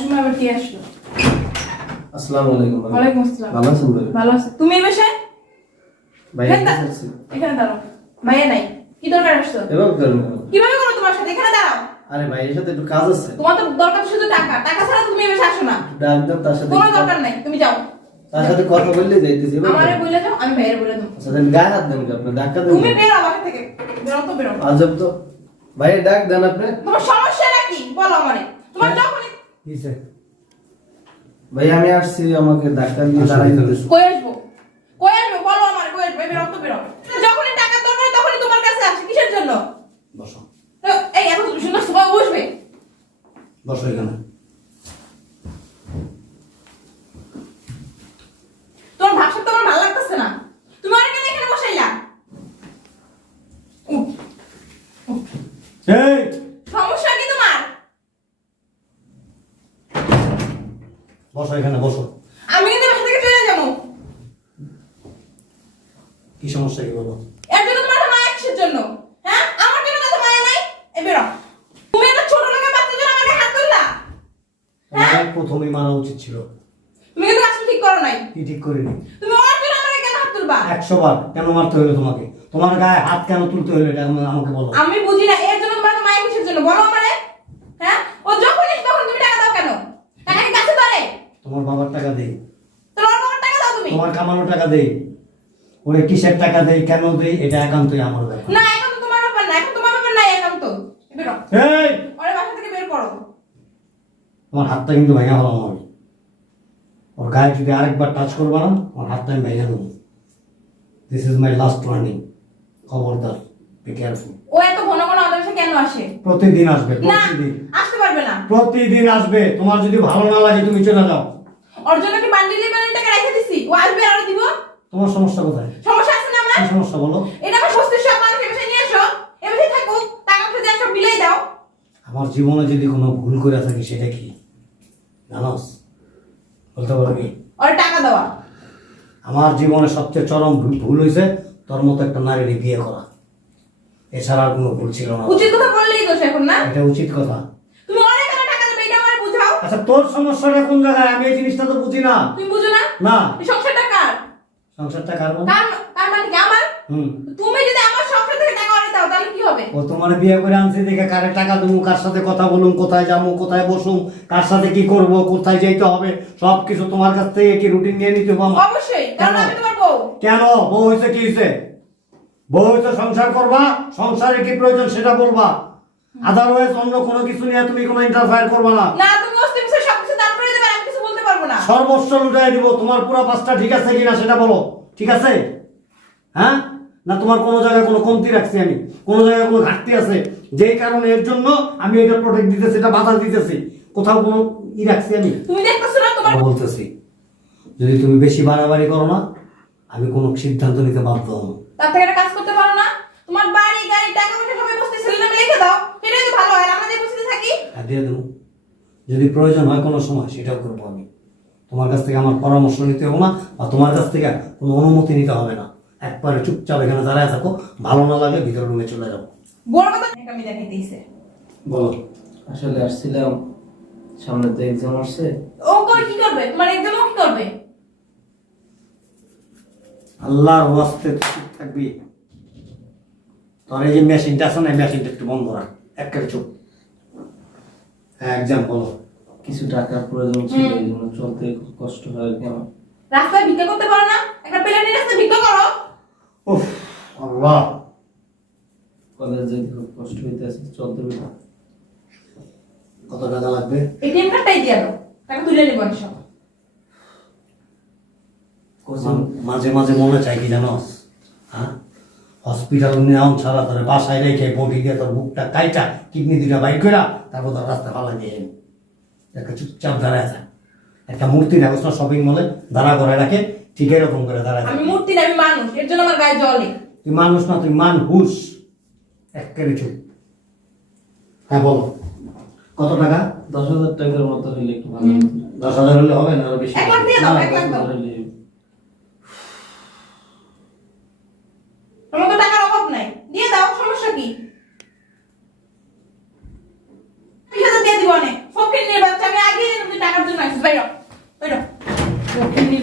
সময় আবার কে আসলো? আসসালামু আলাইকুম ওয়ালাইকুম আসসালাম। ভালো আছেন ভাই? ভালো আছে। তুমি এই ভাই এখানে দাঁড়াও। ভাইয়া নাই। কি দরকার আসছো এভাবে করেন কীভাবে করো তোমার সাথে? এখানে দাঁড়াও। আরে ভাই এর সাথে একটু কাজ আছে। তোমার তো দরকার শুধু টাকা। টাকা ছাড়া তুমি বাসায় আসো না। ডাক দেন তার সাথে কোনো দরকার নাই। তুমি যাও। তার সাথে কথা বললে যাইতেছি আমারে বলে যাও আমি ভাইয়ের বলে দেবো। আচ্ছা দেন গায়ে হাত দেন আপনি ধাক্কা দেন তুমি? বেরো বাসা থেকে। বেরো তো বেরো। আজব তো। ভাই ডাক দেন আপনি। তোমার সমস্যাটা কি? বলো আমারে। তোমার যখনই কিসে ভাই আমি আসছি আমাকে ডাক্তার দিয়ে আসো, দাঁড়াই। কই আসব? কই আসব? বলো আমার কই আসব? বেরো তো বেরো। যখনই টাকা দরকার তখনই তোমার কাছে আসি। কিসের জন্য? বসো। তো এই এখন সুন্দর সময় বসবে। বসো এখানে তোমার ভাষা তো আমার ভালো লাগতেছে না তুমি অনেক এখানে বসাইলা উঠ, এই সমস্যা কি তোমার বসো এখানে বসো আমি কিন্তু বাসা থেকে চলে যাব কি সমস্যা কি বলো? এর জন্য তোমার এত মায়া কিসের জন্য? হ্যাঁ? আমার জন্য এত মায়া নাই? এ বেরো। তুমি একটা ছোট লোকের বাচ্চার জন্য আমাকে হাত তুললা হ্যাঁ? তোমার প্রথমেই মারা উচিত ছিল। তুমি কিন্তু আসলে ঠিক করো নাই। কি ঠিক করিনি? তুমি ওর জন্য আমাকে কেন হাত তুলবা? একশো বার কেন মারতে হলো তোমাকে? তোমার গায়ে হাত কেন তুলতে হলো এটা আমাকে- বলো। আমি বুঝি না এর জন্য তোমার এত মায়া কিসের জন্য? বলো আমারে। হ্যাঁ? ও যখন এসে তখন তুমি টাকা দাও কেন? টাকা কি কাছে ধরে? তোমার বাবার টাকা দেই। তোমার বাবার টাকা দাও তুমি। তোমার কামানো টাকা দেই। ওরে কিসের টাকা দেই কেন দেই এটা একান্তই আমার ব্যাপার। না এখন তোমার ব্যাপার না এখন তোমার ব্যাপার নাই এখন তো বেরো এই! ওরে বাসা থেকে বের করো। তোমার হাতটা কিন্তু ভেঙে হলাম আমি ওর গায়ে যদি আরেকবার টাচ করবা না আমার হাতটা আমি ভেঙে দেবো। This is my last warning খবরদার বি কেয়ারফুল ও এত ঘন ঘন আমাদের কেন আসে? প্রতিদিন আসবে প্রতিদিন। আসতে পারবে না। প্রতিদিন আসবে। তোমার যদি ভালো না লাগে তুমি চলে যাও। ওর জন্য কি বান্ডিলি বান্ডিল টাকা রেখে দিছি? ও আসবে আর দিব? তোমার সমস্যা কোথায়? সমস্যা আছে না আমার? সমস্যা বলো? এটা আমার বস্তির সব মানুষ এ বাসায় নিয়ে আসো এ বাসায় থাকুক টাকা পয়সা সব বিলাই দাও। আমার জীবনে যদি কোনো ভুল করে থাকি সেটা কি? জানোস? বলতে পারবি? ওর টাকা দেওয়া। আমার জীবনে সবচেয়ে চরম ভুল- হয়েছে তোর মতো একটা নারীর বিয়ে করা। এছাড়া আর কোনো ভুল ছিল না। উচিত কথা বললেই দোষ এখন না? এটা উচিত কথা। তুমি অনেক টাকা টাকা দেবে এটা আমার বুঝাও। আচ্ছা তোর সমস্যাটা কোন জায়গায়? আমি এই জিনিসটা তো বুঝি না। তুমি বুঝো না? না। সংসারটা সংসারটা কার কার মানে কি আমার? হুম। তুমি যদি আমার সংসার থেকে টাকা অনেক দাও তাহলে কি হবে? ও তোমার বিয়ে করে আনছে দেখে কারে টাকা দেবো কার সাথে কথা বলুম কোথায় যাব কোথায় বসুম কার সাথে কি করব কোথায় যেতে হবে সব কিছু তোমার কাছ থেকে কি রুটিন নিয়ে নিতে হবে অবশ্যই কারণ কেন? আমি তোমার বউ। কেন? বউ হইছে কি হয়েছে? বউ হইছে সংসার করবা সংসারে কি প্রয়োজন সেটা বলবা। আদারওয়াইজ অন্য কোনো কিছু নিয়ে তুমি কোনো ইন্টারফায়ার করবা না। না তুমি অস্তিম সব কিছু দান করে দেবে আমি কিছু বলতে পারব না সর্বস্ব লুটাই দিব তোমার পুরো পাঁচটা ঠিক আছে কিনা সেটা বলো ঠিক আছে? হ্যাঁ? না তোমার কোনো জায়গায় কোনো কমতি রাখছি আমি কোনো জায়গায় কোনো ঘাটতি আছে যেই কারণে এর জন্য আমি এটা প্রোটেক্ট দিতেছি এটা বাধা দিতেছি কোথাও কোনো ই রাখছি আমি। তুমি দেখতেছো না তোমার বলতেছি যদি তুমি বেশি বাড়াবাড়ি করো না আমি কোনো সিদ্ধান্ত নিতে বাধ্য হব না। তার থেকে একটা কাজ করতে পারো না তোমার বাড়ি গাড়ি টাকা পয়সা সবাই বসতে ছেলে নামে লিখে দাও সেটাই তো ভালো হয় আমরা যে বসতে থাকি আর দিয়ে দেবো। যদি প্রয়োজন হয় কোনো সময় সেটাও করব আমি। তোমার কাছ থেকে আমার পরামর্শ নিতে হবে না বা তোমার কাছ থেকে কোনো অনুমতি নিতে হবে না। একবারে চুপচাপ এখানে দাঁড়ায় থাকো ভালো না লাগলে ভিতর রুমে চলে যাব বড় কথা আমি বলো। আসলে আসছিলাম সামনে তো এক্সাম আসছে। ও করে কি করবে? তোমার একদম কি করবে? আল্লাহর ওয়াস্তে চুপ থাকবি। তোর এই যে মেশিনটা আছে না এই মেশিনটা একটু বন্ধ রাখ। একেবারে চুপ। হ্যাঁ এক্সাম বলো। কিছু টাকার প্রয়োজন ছিল এই জন্য চলতে খুব কষ্ট হয় কেন? রাস্তায় ভিক্ষা করতে পারো না? একটা প্লেনের রাস্তায় ভিক্ষা করো। উফ আল্লাহ। কলেজ যেতে খুব কষ্ট হইতেছে চলতে কত টাকা লাগবে? এটিএম কার্ডটাই দিয়ে দাও টাকা তুলে নেব সব মাঝে মাঝে মনে চাই কি জানো? হ্যাঁ? হসপিটাল নেওয়া ছাড়া তোর বাসায় রেখে বটি দিয়ে তোর বুকটা কাইটা কিডনি দুটা বাইক করে তারপর তোর রাস্তা ফালা দিয়ে। একটা চুপচাপ দাঁড়ায় যায় একটা মূর্তি না না শপিং মলে দাঁড়া করে রাখে ঠিক এরকম করে দাঁড়ায় আমি মূর্তি না আমি মানুষ এর জন্য আমার গায়ে জলে তুই মানুষ না তুই মান হুস একেবারে চুপ। হ্যাঁ বলো। কত টাকা? দশ হাজার টাকার মতো হইলে একটু ভালো দশ হাজার হলে হবে না আরও বেশি এক লাখ দিয়ে দাও এক লাখ দাও হাজার হইলেই হবে। তোমার তো টাকার অভাব নাই দিয়ে দাও সমস্যা কি বিশ হাজার দিয়ে দিব অনেক ফকির নিয়ে বাচ্চা আমি আগে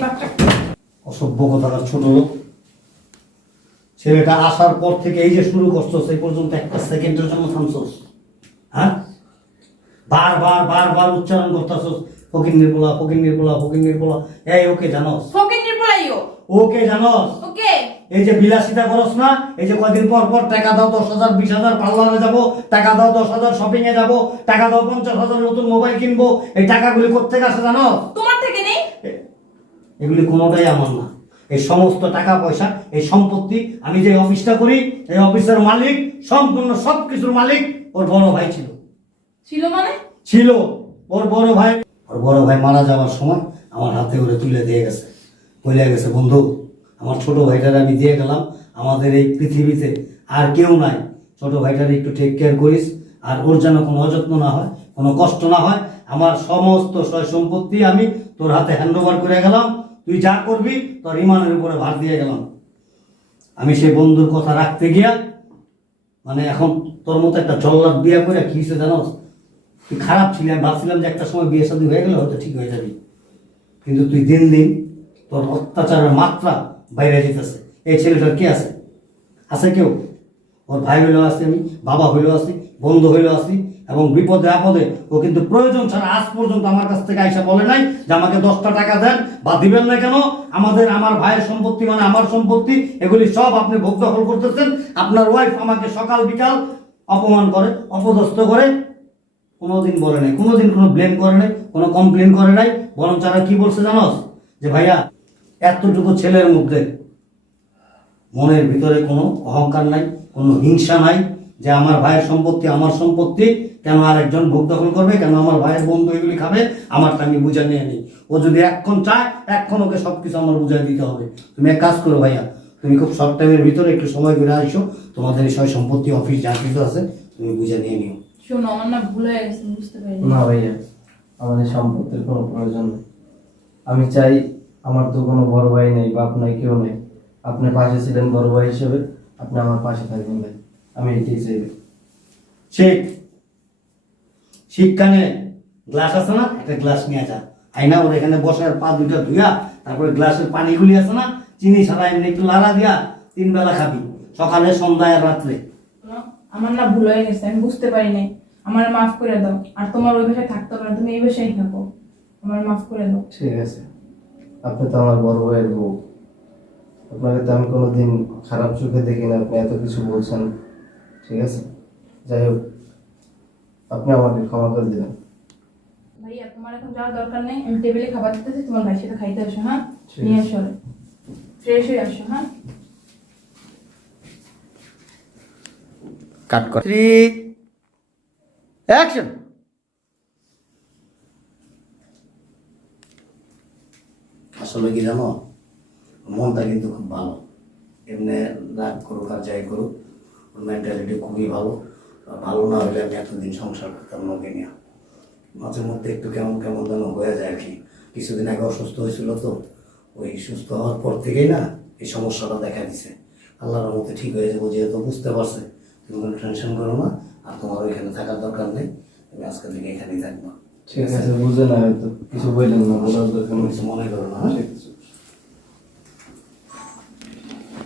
বাচ্চা অসভ্য কথাকার ছোট ছেলেটা আসার পর থেকে এই যে শুরু করছ সেই পর্যন্ত একটা সেকেন্ডের জন্য থামছোস। হ্যাঁ? বারবার বারবার উচ্চারণ করতেছোস ফকির নির্মলা ফকির নির্মলা ফকির নির্মলা। এই ওকে জানোস? ফকিন্নির পোলাইও ওকে জানোস? ওকে। এই যে বিলাসিতা করস না এই যে কয়দিন পর পর টাকা দাও দশ হাজার বিশ হাজার পার্লারে যাব টাকা দাও দশ হাজার শপিং এ যাব টাকা দাও পঞ্চাশ হাজার নতুন মোবাইল কিনবো এই টাকাগুলি কোথেকে আসে জানো? তোমার থেকে নেই। এগুলি কোনোটাই আমার না। এই সমস্ত টাকা পয়সা এই সম্পত্তি আমি যে অফিসটা করি এই অফিসের মালিক সম্পূর্ণ সব কিছুর মালিক ওর বড় ভাই ছিল। ছিল মানে? ছিল। ওর বড় ভাই ওর বড় ভাই মারা যাওয়ার সময় আমার হাতে করে তুলে দিয়ে গেছে। বলে গেছে বন্ধু আমার ছোট ভাইটার আমি দিয়ে গেলাম। আমাদের এই পৃথিবীতে আর কেউ নাই। ছোট ভাইটার একটু টেক কেয়ার করিস, আর ওর যেন কোনো অযত্ন না হয়, কোনো কষ্ট না হয়, আমার সমস্ত সয় সম্পত্তি আমি তোর হাতে হ্যান্ড ওভার করে গেলাম। তুই যা করবি, তোর ইমানের উপরে ভার দিয়ে গেলাম। আমি সেই বন্ধুর কথা রাখতে গিয়া মানে এখন তোর মতো একটা জল্লাদ বিয়া করে কি হয়েছে জানোস? তুই খারাপ ছিলি, আমি ভাবছিলাম যে একটা সময় বিয়ে শাদী হয়ে গেলে হয়তো ঠিক হয়ে যাবি। কিন্তু তুই দিন দিন তোর অত্যাচারের মাত্রা বাইরে যেতেছে এই ছেলেটার কি আছে? আছে কেউ? ওর ভাই হইলেও আছি আমি, বাবা হইলেও আছি, বন্ধু হইলেও আছি এবং বিপদে আপদে ও কিন্তু প্রয়োজন ছাড়া আজ পর্যন্ত আমার কাছ থেকে আইসা বলে নাই যে আমাকে দশটা টাকা দেন বা দিবেন না কেন? আমাদের, আমার ভাইয়ের সম্পত্তি মানে আমার সম্পত্তি, এগুলি সব আপনি ভোগ দখল করতেছেন। আপনার ওয়াইফ আমাকে সকাল বিকাল অপমান করে, অপদস্থ করে, কোনোদিন বলে নাই, কোনোদিন কোনো ব্লেম করে নাই, কোনো কমপ্লেন করে নাই বরং তারা কি বলছে জানোস? যে ভাইয়া এতটুকু ছেলের মধ্যে মনের ভিতরে কোনো অহংকার নাই কোনো হিংসা নাই যে আমার ভাইয়ের সম্পত্তি আমার সম্পত্তি কেন আরেকজন ভোগ দখল করবে কেন আমার ভাইয়ের বন্ধু এগুলি খাবে আমারটা আমি বুঝা নিয়ে নিই। ও যদি এক্ষণ চায় এক্ষণ ওকে সব কিছু আমার বুঝাই দিতে হবে। তুমি এক কাজ করো ভাইয়া তুমি খুব শর্ট টাইমের ভিতরে একটু সময় করে আসো তোমাদের এই সয় সম্পত্তি অফিস যা কিছু আছে তুমি বুঝে নিয়ে নিও। শোনো আমার না ভুল হয়ে গেছে বুঝতে পারিনি। না ভাইয়া আমাদের সম্পত্তির কোনো প্রয়োজন নেই। আমি চাই আমার তো কোনো বড় ভাই নেই বাপ নাই কেউ নেই। আপনি পাশে ছিলেন বড় ভাই হিসেবে আপনি আমার পাশে থাকবেন ভাই। আমি এটাই চাই ঠিক। শিক্ষানে গ্লাস আছে না? একটা গ্লাস নিয়ে যা। আইনা ওর এখানে বসে আর পা দুইটা ধুইয়া তারপরে গ্লাসের পানিগুলি আছে না? চিনি ছাড়া এমনি একটু লালা দিয়া তিন বেলা খাবি। সকালে সন্ধ্যায় আর রাত্রে। আমার না ভুল হয়ে গেছে আমি বুঝতে পারি নাই আমার মাফ করে দাও। আর তোমার ওই বাসায় থাকতে হবে না তুমি এই বাসায় থাকো। আমার মাফ করে দাও। ঠিক আছে। আপনি তো আমার বড় ভাইয়ের বউ। আপনাকে তো আমি কোনো দিন খারাপ চোখে দেখি না আপনি এত কিছু বলছেন। ঠিক আছে? যাই হোক আপনি আমাকে ক্ষমা করে দিলেন ভাইয়া তোমার এখন যাওয়ার দরকার নেই। আমি টেবিলে খাবার দিতেছি তোমার ভাইয়ের সাথে খাইতে আসো হ্যাঁ? নিয়ে আসো ফ্রেশ হয়ে আসো হ্যাঁ? কাট কর। থ্রি অ্যাকশন আসলে কি জানো? মনটা কিন্তু খুব ভালো। এমনি রাগ করুক আর যাই করুক, ওর মেন্টালিটি খুবই ভালো। ভালো না হলে আমি এতদিন সংসার করতাম ওকে নিয়ে মাঝে মধ্যে একটু কেমন কেমন যেন হয়ে যায় আর কি। কিছুদিন আগে অসুস্থ হয়েছিল তো, ওই সুস্থ হওয়ার পর থেকেই না এই সমস্যাটা দেখা দিছে। আল্লাহর মতে ঠিক হয়ে যাব যেহেতু, বুঝতে পারছে। তুমি কোনো টেনশন করো না, আর তোমার ওইখানে থাকার দরকার নেই। তুমি আজকে থেকে এখানেই থাকব। ঠিক আছে বুঝে না হয়তো কিছু বললেন না বলার দরকার মনে করো না হ্যাঁ?